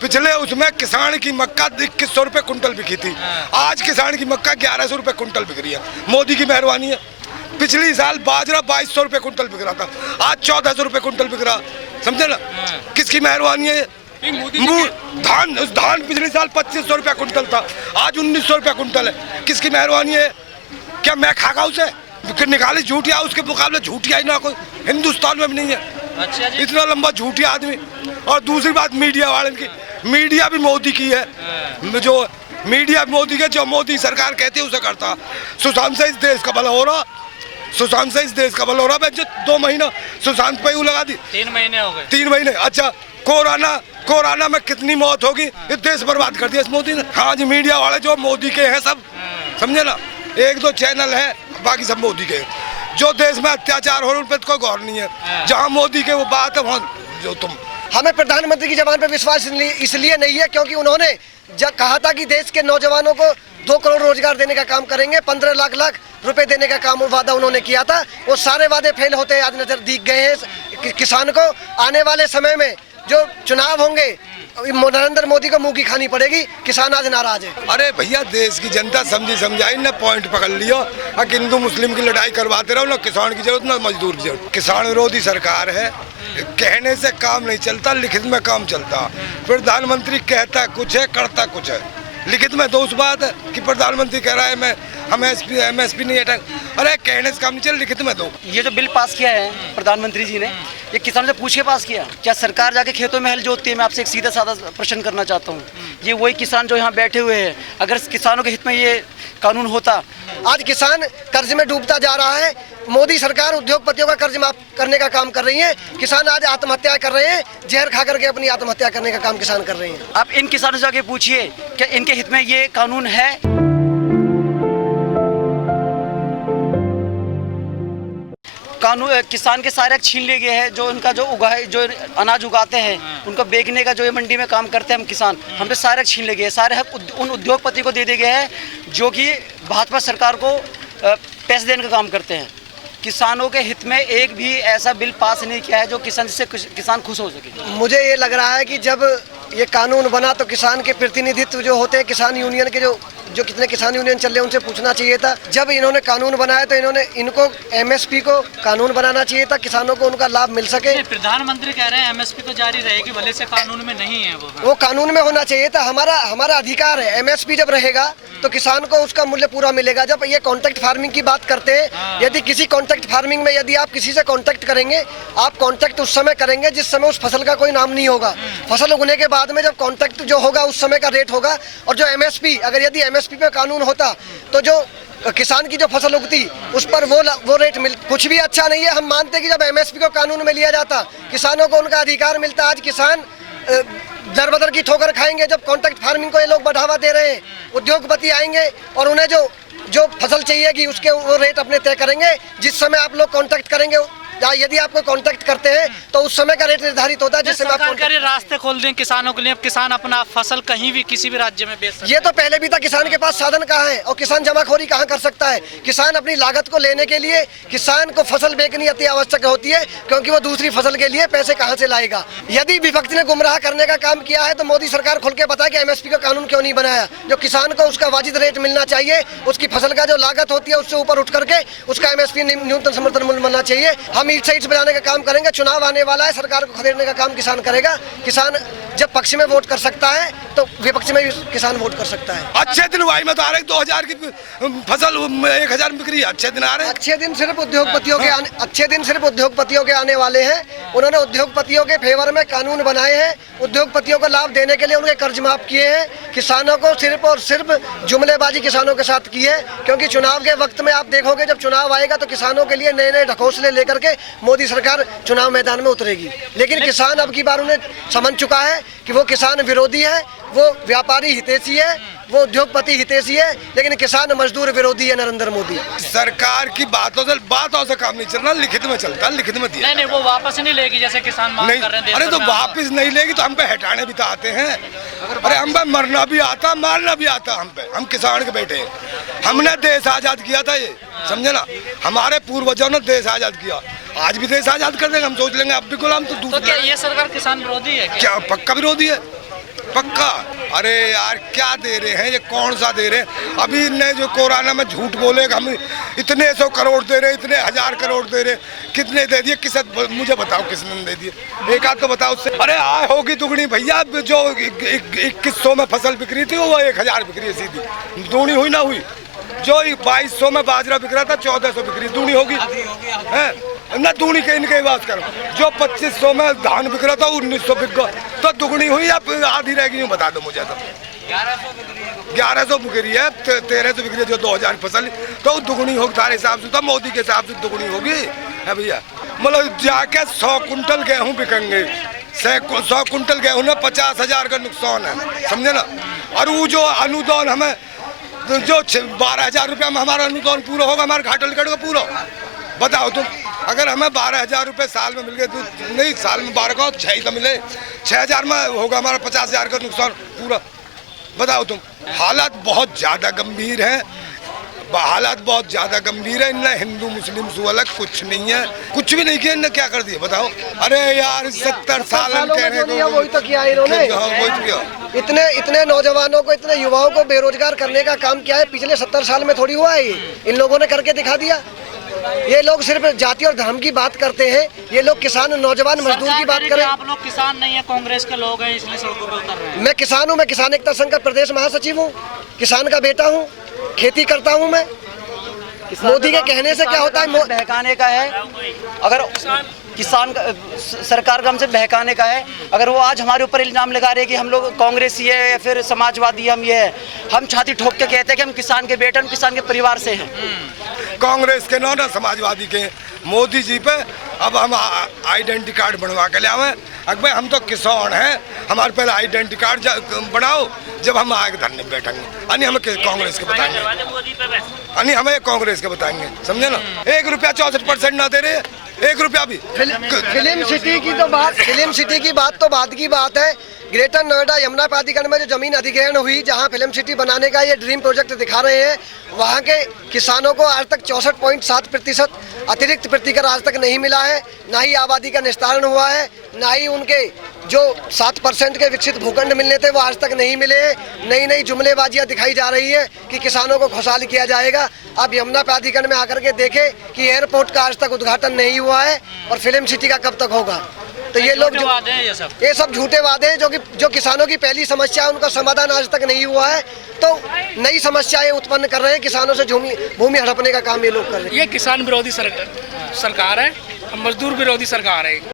पिछले उसमें किसान की मक्का 2100 रुपए कुंटल बिकी थी, आज किसान की मक्का 1100 रुपए कुंटल बिक रही है। मोदी की मेहरबानी है। पिछली साल बाजरा 2200 रुपए कुंटल बिक रहा था, आज 1400 रुपए कुंटल बिक रहा, समझे ना? किसकी मेहरबानी है? धान पिछले साल 2500 रुपया कुंटल था, आज 1900 रुपया कुंटल है। किसकी मेहरबानी है? क्या मैं खागा उसे? निकाले झूठिया, उसके मुकाबले झूठिया ही ना कोई हिंदुस्तान में भी नहीं है। अच्छा जी। इतना लंबा झूठिया आदमी। और दूसरी बात मीडिया वाले की, मीडिया भी मोदी की है, जो मीडिया मोदी के, जो मोदी सरकार कहती है उसे करता। सुशांत से इस देश का भला हो रहा, सुशांत से इस देश का भला हो रहा। जो 2 महीना सुशांत पे लगा दी, 3 महीने हो गए। 3 महीने। अच्छा, कोरोना में कितनी मौत होगी, ये देश बर्बाद कर दिया इस मोदी ने। हाँ जी, मीडिया वाले जो मोदी के हैं सब, समझे ना? 1-2 चैनल है, बाकी सब मोदी के। जो देश में अत्याचार हो रहे उन पर कोई गौर नहीं है। जहाँ मोदी के वो बात है वहाँ जो तुम। हमें प्रधानमंत्री की जबान पर विश्वास इसलिए नहीं है क्योंकि उन्होंने जब कहा था कि देश के नौजवानों को 2 करोड़ रोजगार देने का काम करेंगे, 15 लाख रुपए देने का काम वादा उन्होंने किया था। वो सारे वादे फेल होते आज नजर दिख गए हैं किसान को। आने वाले समय में जो चुनाव होंगे, नरेंद्र मोदी को मुंह की खानी पड़ेगी। किसान आज नाराज है। अरे भैया, देश की जनता समझी समझाई ना पॉइंट पकड़ लियो। हिंदू मुस्लिम की लड़ाई करवाते रहो ना, किसान की जरूरत ना मजदूर की जरूरत। किसान विरोधी सरकार है, कहने से काम नहीं चलता, लिखित में काम चलता। प्रधानमंत्री कहता कुछ है, करता कुछ है। लिखित में तो उस बात है कि प्रधानमंत्री कह रहा है हम एमएसपी नहीं हटाएंगे, अरे कहने से काम नहीं चल, लिखित में दो। ये जो बिल पास किया है प्रधानमंत्री जी ने, ये किसानों से पूछ के पास किया? क्या सरकार जाके खेतों में हल जोतती है? मैं आपसे एक सीधा साधा प्रश्न करना चाहता हूँ। ये वही किसान जो यहाँ बैठे हुए हैं, अगर किसानों के हित में ये कानून होता। आज किसान कर्ज में डूबता जा रहा है। मोदी सरकार उद्योगपतियों का कर्ज माफ करने का काम कर रही है। किसान आज आत्महत्या कर रहे हैं, जहर खा करके अपनी आत्महत्या करने का काम किसान कर रहे हैं। आप इन किसानों से जाके पूछिए क्या इनके हित में ये कानून है? कानून किसान के सारे छीन लिए गए हैं। जो उनका जो अनाज उगाते हैं, उनको बेचने का जो ये मंडी में काम करते हैं हम किसान, हम पे सारे छीन लिए गए। सारे हक उन उद्योगपति को दे दिए गए हैं जो कि भाजपा सरकार को पैसे देने का काम करते हैं। किसानों के हित में एक भी ऐसा बिल पास नहीं किया है जो जिससे किसान खुश हो सके। मुझे ये लग रहा है कि जब ये कानून बना तो किसान के प्रतिनिधित्व जो होते हैं, किसान यूनियन के जो कितने किसान यूनियन चल रहे हैं उनसे पूछना चाहिए था। जब इन्होंने कानून बनाया तो इनको एमएसपी को कानून बनाना चाहिए था, किसानों को उनका लाभ मिल सके। प्रधानमंत्री कह रहे हैं एमएसपी तो जारी रहेगी, भले से कानून में नहीं है वो कानून में होना चाहिए था। हमारा अधिकार है। एमएसपी जब रहेगा तो किसान को उसका मूल्य पूरा मिलेगा। जब ये कॉन्ट्रैक्ट फार्मिंग की बात करते हैं, यदि किसी कॉन्ट्रैक्ट फार्मिंग में यदि आप किसी से कॉन्ट्रैक्ट करेंगे, आप कॉन्ट्रैक्ट उस समय करेंगे जिस समय उस फसल का कोई नाम नहीं होगा। फसल उगने के बाद में जब कॉन्ट्रैक्ट जो होगा उस समय का रेट होगा। और जो एमएसपी, अगर यदि एमएसपी पे कानून होता तो जो किसान की जो फसल उगती उस पर वो रेट मिल। कुछ भी अच्छा नहीं है। हम मानते हैं कि जब एमएसपी को कानून में लिया जाता, किसानों को उनका अधिकार मिलता। आज किसान दर बदर की ठोकर खाएंगे। जब कॉन्ट्रैक्ट फार्मिंग को ये लोग बढ़ावा दे रहे हैं, उद्योगपति आएंगे और उन्हें जो फसल चाहिए कि उसके वो रेट अपने तय करेंगे। जिस समय आप लोग कॉन्ट्रैक्ट करेंगे, यदि आप कोई कॉन्ट्रैक्ट करते हैं तो उस समय का रेट निर्धारित होता है जिससे आप रास्ते खोल दें किसानों के लिए। अब किसान अपना फसल कहीं भी किसी भी राज्य में बेच सकते हैं। ये तो पहले भी था। किसान के पास साधन कहाँ है और किसान जमाखोरी कहाँ कर सकता है? किसान अपनी लागत को लेने के लिए किसान को फसल बेचनी अति आवश्यक होती है, क्योंकि वो दूसरी फसल के लिए पैसे कहाँ से लाएगा। यदि विपक्ष ने गुमराह करने का काम किया है तो मोदी सरकार खुल के बताए कि एमएसपी का कानून क्यों नहीं बनाया। जो किसान को उसका वाजिब रेट मिलना चाहिए, उसकी फसल का जो लागत होती है उससे ऊपर उठ करके उसका एमएसपी न्यूनतम समर्थन मूल्य मिलना चाहिए। हम ईट साइड बनाने का काम करेंगे। चुनाव आने वाला है, सरकार को खदेड़ने का काम किसान करेगा। किसान जब पक्ष में वोट कर सकता है तो विपक्ष में भी किसान वोट कर सकता है। अच्छे दिन वाई में तो आ रहे 2000 की फसल 1000 में बिक रही है। अच्छे दिन आ रहे हैं। अच्छे दिन सिर्फ उद्योगपतियों के आने वाले हैं। उन्होंने उद्योगपतियों के फेवर में कानून बनाए हैं। उद्योगपतियों को लाभ देने के लिए उनके कर्ज माफ किए हैं। किसानों को सिर्फ और सिर्फ जुमलेबाजी किसानों के साथ की है, क्योंकि चुनाव के वक्त में आप देखोगे जब चुनाव आएगा तो किसानों के लिए नए नए ढकोसले लेकर के मोदी सरकार चुनाव मैदान में उतरेगी। लेकिन किसान अब की बार उन्हें समझ चुका है कि वो किसान विरोधी है, वो व्यापारी हितैषी है, वो उद्योगपति हितैषी है, लेकिन किसान मजदूर विरोधी है नरेंद्र मोदी। सरकार की बातों से काम नहीं चल रहा, लिखित में चलता है। लिखित में दिया नहीं, वो वापस नहीं लेगी जैसे किसान मांग कर रहे हैं। अरे तो वापस नहीं लेगी तो हम पे हटाने भी तो आते हैं। अरे हम पे मरना भी आता, मारना भी आता। हम किसान के बेटे, हमने देश आजाद किया था। ये समझे ना, हमारे पूर्वजों ने देश आजाद किया। आज भी देश आजाद कर देंगे। हम सोच लेंगे अब भी गुलाम तो दूसरा। क्या ये सरकार किसान विरोधी है? क्या पक्का विरोधी है, पक्का। अरे यार क्या दे रहे हैं, ये कौन सा दे रहे हैं? अभी इनने जो कोरोना में झूठ बोले हम इतने 100 करोड़ दे रहे, इतने 1000 करोड़ दे रहे, कितने दे दिए? किस मुझे बताओ किसने दे दिए? एक आध तो बताओ उससे। अरे आय होगी दुगनी भैया, जो 2100 में फसल बिक्री थी वो 1000 बिक्री है सीधी, दूनी हुई ना हुई। जो 2200 में बाजरा बिक रहा था 1400 बिक्री, दूनी होगी है ना? दूनी के इनके बात करो। जो 2500 में धान बिक रहा था 1900 बिक गया, तो दुगनी हुई या आधी रह गई? बता दो मुझे। तो 1100 बिक रही है, 1300 बिक रही है जो 2000 फसल, तो दुगनी होगी तारे हिसाब से, तो मोदी के हिसाब से दुगनी होगी है भैया। मतलब जाके 100 कुंटल गेहूँ बिकेंगे, 100 कुंटल गेहूँ में 50,000 का नुकसान है, समझे ना? और वो जो अनुदान हमें जो 12,000 रुपया में हमारा अनुदान पूरा होगा, हमारे घाटल कट का पूरा, बताओ तुम। अगर हमें 12,000 रुपये साल में मिल गए तो नहीं, साल में 12 का 6 ही तो मिले, 6,000 में होगा हमारा 50,000 का नुकसान पूरा, बताओ तुम। हालात बहुत ज़्यादा गंभीर हैं, हालात बहुत ज़्यादा गंभीर है। इनने हिंदू मुस्लिम से अलग कुछ नहीं है, कुछ भी नहीं किया, इनने क्या कर दिया बताओ? अरे यार 70 साल वही तो किया इन्होंने। इतने नौजवानों को, इतने युवाओं को बेरोजगार करने का काम किया है, पिछले 70 साल में थोड़ी हुआ है ये, इन लोगों ने करके दिखा दिया। ये लोग सिर्फ जाति और धर्म की बात करते हैं, ये लोग किसान नौजवान मजदूर की बात करें। आप लोग किसान नहीं है, कांग्रेस के लोग हैं इसलिए सड़कों पे उतर रहे हैं। मैं किसान हूँ, मैं किसान एकता संघ का प्रदेश महासचिव हूँ, किसान का बेटा हूँ, खेती करता हूँ मैं। मोदी के कहने से क्या होता है? बहकाने का है। अगर किसान का, सरकार का हमसे बहकाने का है। अगर वो आज हमारे ऊपर इल्जाम लगा रहे हैं कि हम लोग कांग्रेसी है या फिर समाजवादी, हम ये है, हम छाती ठोक के कहते हैं कि हम किसान के बेटे, हम किसान के परिवार से हैं। कांग्रेस के ना समाजवादी के, मोदी जी पे अब हम आइडेंटिटी कार्ड बनवा के ले आवे। अगर हम तो किसान हैं, हमारे पहले आइडेंटिटी कार्ड बनाओ, जब हम आगे धरने में बैठेंगे। अन्य हमें कांग्रेस के बताएंगे, अन्य हमें कांग्रेस के बताएंगे, समझे ना? 1 रुपया 64% ना दे रहे, 1 रुपया भी। फिल्म सिटी की बात तो बाद की बात है। ग्रेटर नोएडा यमुना प्राधिकरण में जो जमीन अधिग्रहण हुई, जहां फिल्म सिटी बनाने का ये ड्रीम प्रोजेक्ट दिखा रहे हैं, वहां के किसानों को आज तक 64.7% अतिरिक्त प्रतिकर आज तक नहीं मिला है। ना ही आबादी का निस्तारण हुआ है, ना ही उनके जो 7% के विकसित भूखंड मिलने थे वो आज तक नहीं मिले। नई नई जुमलेबाजियां दिखाई जा रही है कि किसानों को खुशहाल किया जाएगा। अब यमुना प्राधिकरण में आकर के देखें कि एयरपोर्ट का आज तक उद्घाटन नहीं हुआ है और फिल्म सिटी का कब तक होगा। तो ये लोग ये सब झूठे वादे हैं, जो किसानों की पहली समस्या है उनका समाधान आज तक नहीं हुआ है, तो नई समस्याएं उत्पन्न कर रहे हैं, किसानों से भूमि हड़पने का काम ये लोग कर रहे हैं। ये किसान विरोधी सरकार है, मजदूर विरोधी सरकार है।